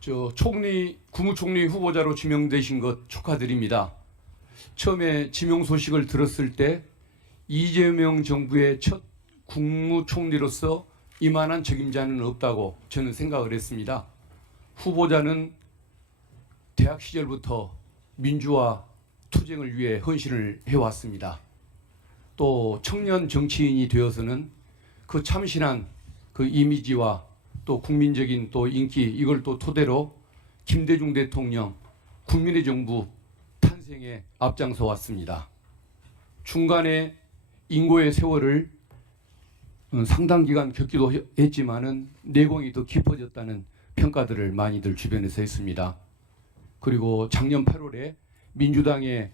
저 국무총리 후보자로 지명되신 것 축하드립니다. 처음에 지명 소식을 들었을 때 이재명 정부의 첫 국무총리로서 이만한 책임자는 없다고 저는 생각을 했습니다. 후보자는 대학 시절부터 민주화 투쟁을 위해 헌신을 해왔습니다. 또 청년 정치인이 되어서는 그 참신한 그 이미지와 또 국민적인 또 인기, 이걸 또 토대로 김대중 대통령 국민의 정부 탄생에 앞장서 왔습니다. 중간에 인고의 세월을 상당 기간 겪기도 했지만은 내공이 더 깊어졌다는 평가들을 많이들 주변에서 했습니다. 그리고 작년 8월에 민주당의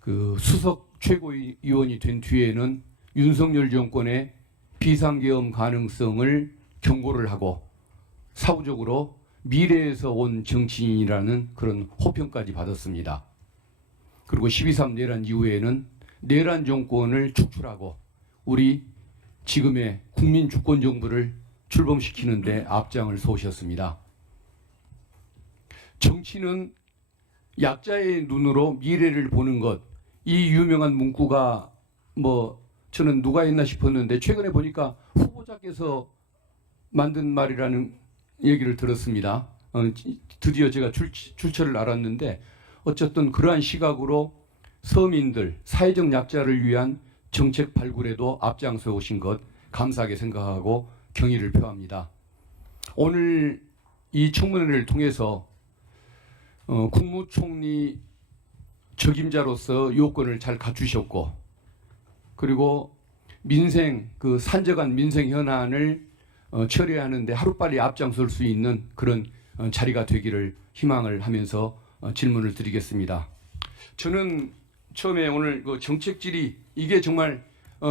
그 수석 최고위원이 된 뒤에는 윤석열 정권의 비상계엄 가능성을 경고를 하고 사후적으로 미래에서 온 정치인이라는 그런 호평까지 받았습니다. 그리고 12.3 내란 이후에는 내란 정권을 축출하고 우리 지금의 국민 주권 정부를 출범시키는 데 앞장을 서오셨습니다. 정치는 약자의 눈으로 미래를 보는 것, 이 유명한 문구가 저는 누가 했나 싶었는데 최근에 보니까 후보자께서 만든 말이라는 얘기를 들었습니다. 드디어 제가 출처를 알았는데 어쨌든 그러한 시각으로 서민들, 사회적 약자를 위한 정책 발굴에도 앞장서 오신 것 감사하게 생각하고 경의를 표합니다. 오늘 이 청문회를 통해서 국무총리 적임자로서 요건을 잘 갖추셨고 그리고 민생 그 산적한 민생 현안을 처리하는데 하루빨리 앞장설 수 있는 그런 자리가 되기를 희망을 하면서 질문을 드리겠습니다. 저는 처음에 오늘 그 정책 질의 이게 정말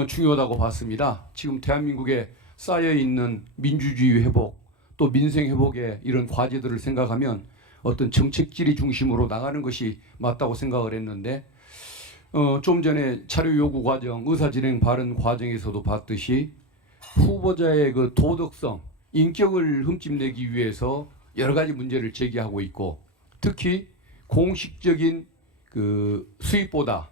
중요하다고 봤습니다. 지금 대한민국에 쌓여 있는 민주주의 회복 또 민생 회복의 이런 과제들을 생각하면 어떤 정책 질의 중심으로 나가는 것이 맞다고 생각을 했는데 좀 전에 자료 요구 과정, 의사 진행 발언 과정에서도 봤듯이 후보자의 그 도덕성, 인격을 흠집내기 위해서 여러 가지 문제를 제기하고 있고 특히 공식적인 그 수입보다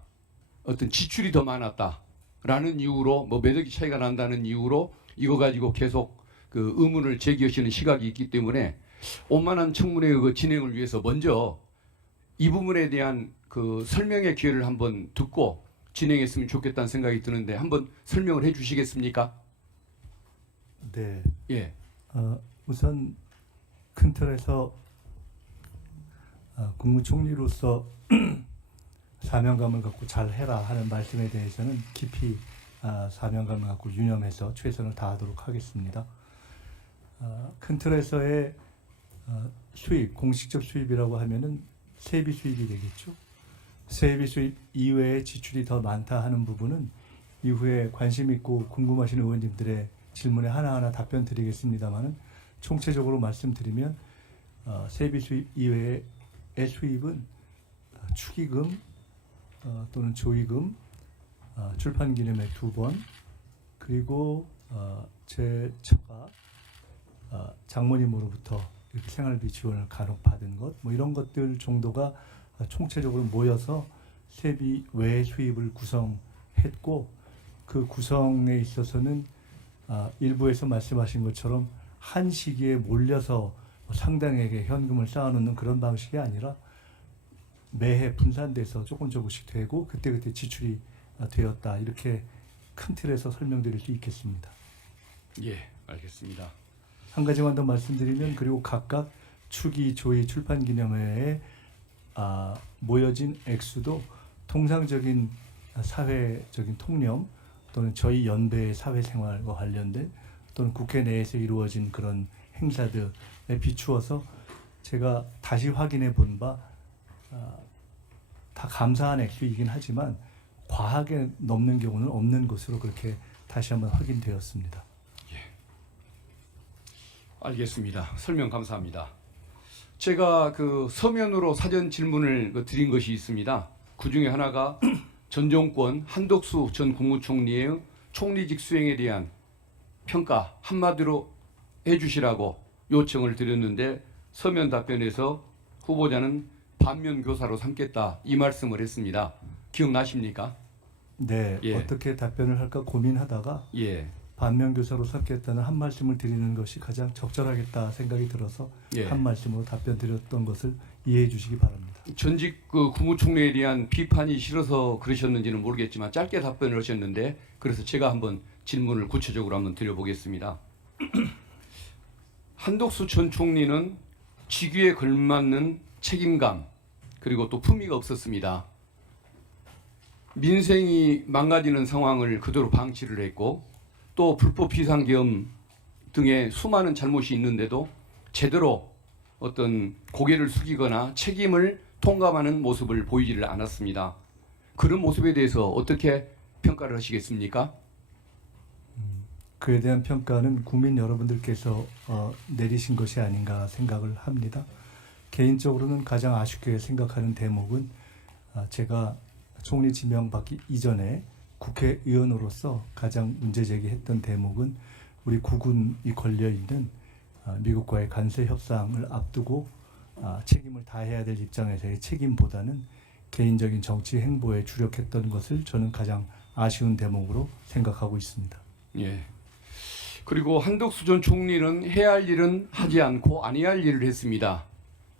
어떤 지출이 더 많았다라는 이유로 매덕이 차이가 난다는 이유로 이거 가지고 계속 그 의문을 제기하시는 시각이 있기 때문에 원만한 청문회의 그 진행을 위해서 먼저 이 부분에 대한 그 설명의 기회를 한번 듣고 진행했으면 좋겠다는 생각이 드는데 한번 설명을 해 주시겠습니까? 네. 예. 우선 큰 틀에서 국무총리로서 사명감을 갖고 잘 해라 하는 말씀에 대해서는 깊이 사명감을 갖고 유념해서 최선을 다하도록 하겠습니다. 큰 틀에서의 수입, 공식적 수입이라고 하면은 세비 수입이 되겠죠. 세비 수입 이외의 지출이 더 많다 하는 부분은 이후에 관심 있고 궁금하신 의원님들의 질문에 하나하나 답변 드리겠습니다만은 총체적으로 말씀드리면 세비 수입 이외의 수입은 축의금 또는 조의금, 출판기념회 2번 그리고 제 처가 장모님으로부터 이렇게 생활비 지원을 간혹 받은 것 이런 것들 정도가 총체적으로 모여서 세비 외 수입을 구성했고 그 구성에 있어서는 일부에서 말씀하신 것처럼 한 시기에 몰려서 상당하게 현금을 쌓아놓는 그런 방식이 아니라 매해 분산돼서 조금씩 되고 그때그때 지출이 되었다 이렇게 큰 틀에서 설명드릴 수 있겠습니다. 예, 알겠습니다. 한 가지만 더 말씀드리면 그리고 각각 축의, 조의, 출판기념회에 모여진 액수도 통상적인 사회적인 통념 또는 저희 연배의 사회생활과 관련된 또는 국회 내에서 이루어진 그런 행사들에 비추어서 제가 다시 확인해 본 바 다 감사한 액수이긴 하지만 과하게 넘는 경우는 없는 것으로 그렇게 다시 한번 확인되었습니다. 예. 알겠습니다. 설명 감사합니다. 제가 그 서면으로 사전 질문을 드린 것이 있습니다. 그 중에 하나가 전 정권 한덕수 전 국무총리의 총리직 수행에 대한 평가 한마디로 해주시라고 요청을 드렸는데 서면 답변에서 후보자는 반면 교사로 삼겠다 이 말씀을 했습니다. 기억나십니까? 네, 예. 어떻게 답변을 할까 고민하다가 예. 반면 교사로 삼겠다는 한 말씀을 드리는 것이 가장 적절하겠다 생각이 들어서 예. 한 말씀으로 답변 드렸던 것을 이해해 주시기 바랍니다. 전직 그 국무총리에 대한 비판이 싫어서 그러셨는지는 모르겠지만 짧게 답변을 하셨는데 그래서 제가 한번 질문을 구체적으로 한번 드려보겠습니다. 한덕수 전 총리는 직위에 걸맞는 책임감 그리고 또 품위가 없었습니다. 민생이 망가지는 상황을 그대로 방치를 했고 또 불법 비상계엄 등의 수많은 잘못이 있는데도 제대로 어떤 고개를 숙이거나 책임을 통감하는 모습을 보이지를 않았습니다. 그런 모습에 대해서 어떻게 평가를 하시겠습니까? 그에 대한 평가는 국민 여러분들께서 내리신 것이 아닌가 생각을 합니다. 개인적으로는 가장 아쉽게 생각하는 대목은 제가 총리 지명받기 이전에 국회의원으로서 가장 문제 제기했던 대목은 우리 국군이 걸려 있는 미국과의 관세 협상을 앞두고 책임을 다해야 될 입장에서의 책임보다는 개인적인 정치 행보에 주력했던 것을 저는 가장 아쉬운 대목으로 생각하고 있습니다. 예. 그리고 한덕수 전 총리는 해야 할 일은 하지 않고 아니해야 할 일을 했습니다.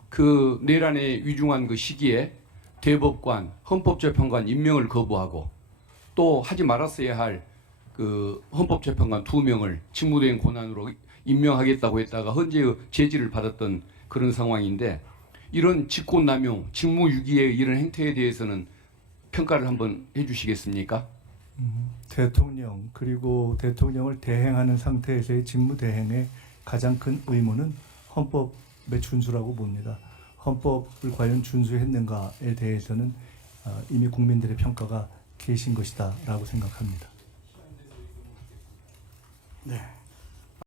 그 내란에 위중한 그 시기에 대법관, 헌법재판관 임명을 거부하고 또 하지 말았어야 할 그 헌법재판관 2명을 직무대행 권한으로 임명하겠다고 했다가 헌재의 제지를 받았던 그런 상황인데 이런 직권남용, 직무유기의 이런 행태에 대해서는 평가를 한번 해주시겠습니까? 대통령 그리고 대통령을 대행하는 상태에서의 직무대행의 가장 큰 의무는 헌법의 준수라고 봅니다. 헌법을 과연 준수했는가에 대해서는 이미 국민들의 평가가 계신 것이다라고 생각합니다. 네.